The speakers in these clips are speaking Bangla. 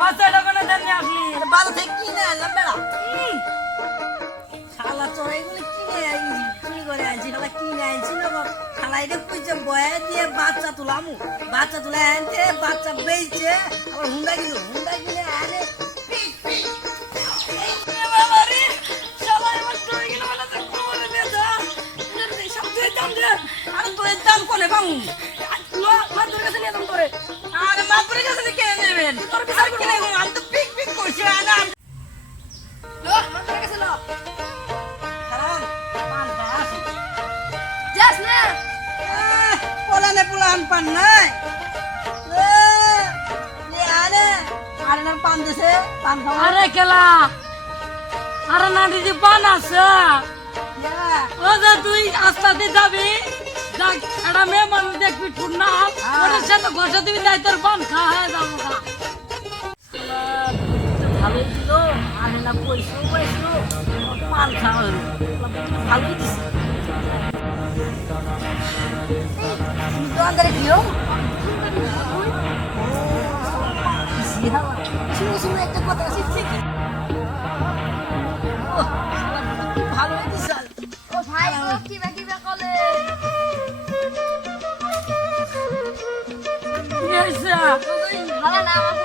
বাচ্চাটা কোনো দেননি আসলি বাজার থেকে কিনে আনলাম বেড়া শালা তোরা এগুলো কিনে আনছি চুরি করে আনছি শালা কিনে আনছি না শালা এটা কইছে বয়া দিয়ে বাচ্চা তুলামু বাচ্চা তুলে আনতে বাচ্চা বেচছে আবার হুন্ডা কিনে আনে আরে তোর দাম কোনে পামু মাত্র কাছে নিয়ে দাম করে আরে মাপুরের কাছে নিয়ে কিনে নেবেন তোর বিচার কিনে আমি তো পিক পিক করছি আনা লো মাপুরের কাছে লো হারাম পান দাস যাস না পোলান পান নাই লে আরে না পান দেছে পান খাও আরে কেলা আরে না দিদি পান আছে ও যে তুই আস্তাতে যাবি দেখ একটা মেয়ে মানুষ দেখবি ঠুন না ওটার সাথে ঘষা দিবি তাই তোর পান খাওয়া হয়ে যাবো গা ভালোই দিল আরে না পয়সাও পাইছিল পান খাওয়া হলো ভালোই দিছে দোকানদারে দিও শুনে একটা কথা আছে ঠিক ভালোই দিছে ও ভাই ও কিবা কলে কি হয়েছে ভালো না আমাকে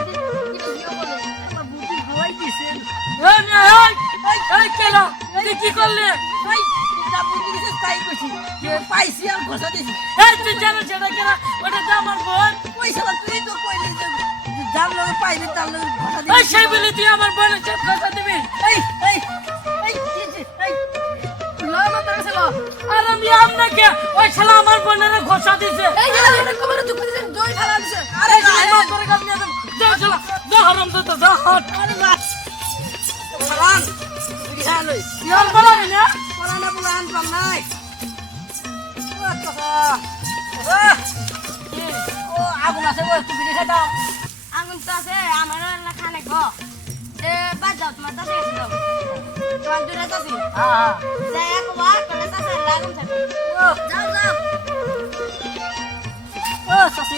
কিবা দিও বলে আমার বুদ্ধি ভালোই দিছে এই কেলা তুই কি করলি ভাই যা বুদ্ধি দিছে তাই কইছি যে পাইছি আর ঘষা দিছি এই তুই জানো সেটা কেলা ওটা তো আমার বোন পয়সা তুই তো কইলি যে যার লগে পাইলি তার লগে ঘষা দিছি এই সেই বলে তুই আমার বোনের সাথে ঘষা দিবি এই এই এই এই লো মাত্র কাছে লো আর আমি আপনাকে ওই শালা আমার বোনের ঘষা দিছে এই যে এটা কোমরে দুঃখ দিছে দই ফেলা দিছে আরে আমার করে কাজ নিয়ে যা শালা যা হারাম দাদা যা হাট আরে বাস সালাম বিহালই ইয়ার বলা না পরানা বুলান পাল নাই ও আগুন আছে ও তুই বিড়ি খাইতাম আগুন তো আছে আমার না খানে গো এ বাজাও তোমার তাতে আছে দাও তোমার দূরে আছে হ্যাঁ যাই একবার কলে তাতে লাগুন থাকে ও যাও যাও ও সাসে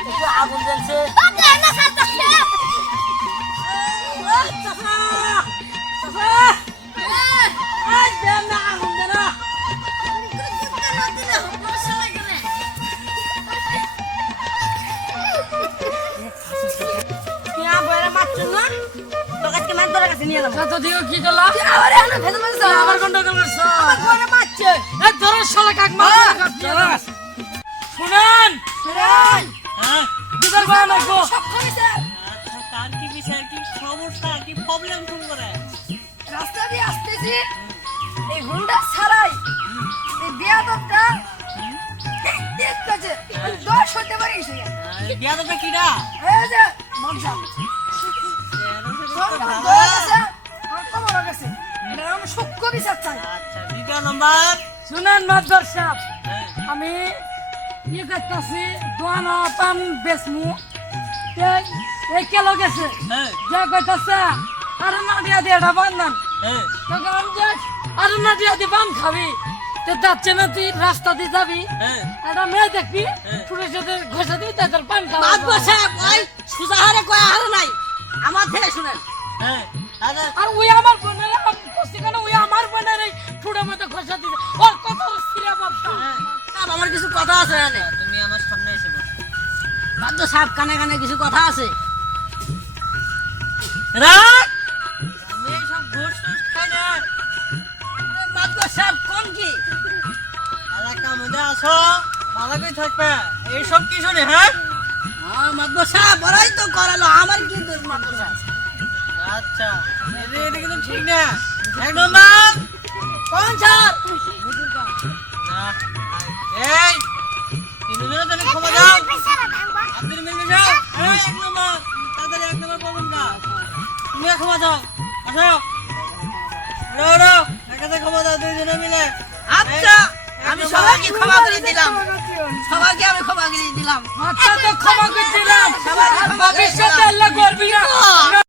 একটু আগুন জ্বলছে ওকে না খাতাছে তো দিও কি করলা আমার গন্ডা করছে এই ধরো শালা কাক মার শুনেন হ্যাঁ দিদার ভাই আমাকে তার কি বিষয় কি সমস্যা কি প্রবলেম শুরু করে রাস্তা দিয়ে আসতেছি এই হুন্ডা ছাড়াই এই বিয়াদবটা দেখতেছে আমি 10 হতে পারি সে বিয়া তো কিডা এই যে মনসা আচ্ছা দ্বিতীয় নাম্বার শুনেন মাদর সাহেব আমি ইয়ে করতেছি দোয়ানা পান বেসমু এই কেলো গেছে যে কইতাছে আরে না দিয়া দিয়ে এটা বান্ধান তখন আমি যে আরে না দিয়া দিয়ে বান খাবি তো যাচ্ছে না তুই রাস্তা দিয়ে যাবি একটা মেয়ে দেখবি পুলিশ সাথে ঘষা দিবি তাদের পান খাওয়া সুজা হারে কয়া হারে নাই আমার থেকে শুনেন আর ওই আমার বোনের কষ্ট কেন ওই আমার বোনের এই ঠুড়ে মধ্যে ঘষা দিছে ওর কত সিরিয়া বাচ্চা আমার কিছু কথা আছে এখানে তুমি আমার সামনে এসে বসো বাদ্য সাহেব কানে কানে কিছু কথা আছে রাত আমি সব ঘুষ খাই না বাদ্য সাহেব কোন কি এলাকা মধ্যে আসো ভালো করে থাকবে এইসব কি শুনে হ্যাঁ মাদ্য সাহেব বড়াই তো করালো আমার কি দোষ মাদ্য সাহেব আচ্ছা এটা কিন্তু ঠিক না এক নম্বর কোন স্যার এই তিনজনে তুমি ক্ষমা দাও আপনি মিলবে যাও এই এক নম্বর তাড়াতাড়ি এক নম্বর বলুন না তুমি ক্ষমা দাও আসো রো একাতে ক্ষমা দাও দুইজনে মিলে আচ্ছা আমি সবাইকে ক্ষমা করে দিলাম সবাইকে আমি ক্ষমা করে দিলাম আচ্ছা তো ক্ষমা করে দিলাম ভবিষ্যতে আল্লাহ করবি না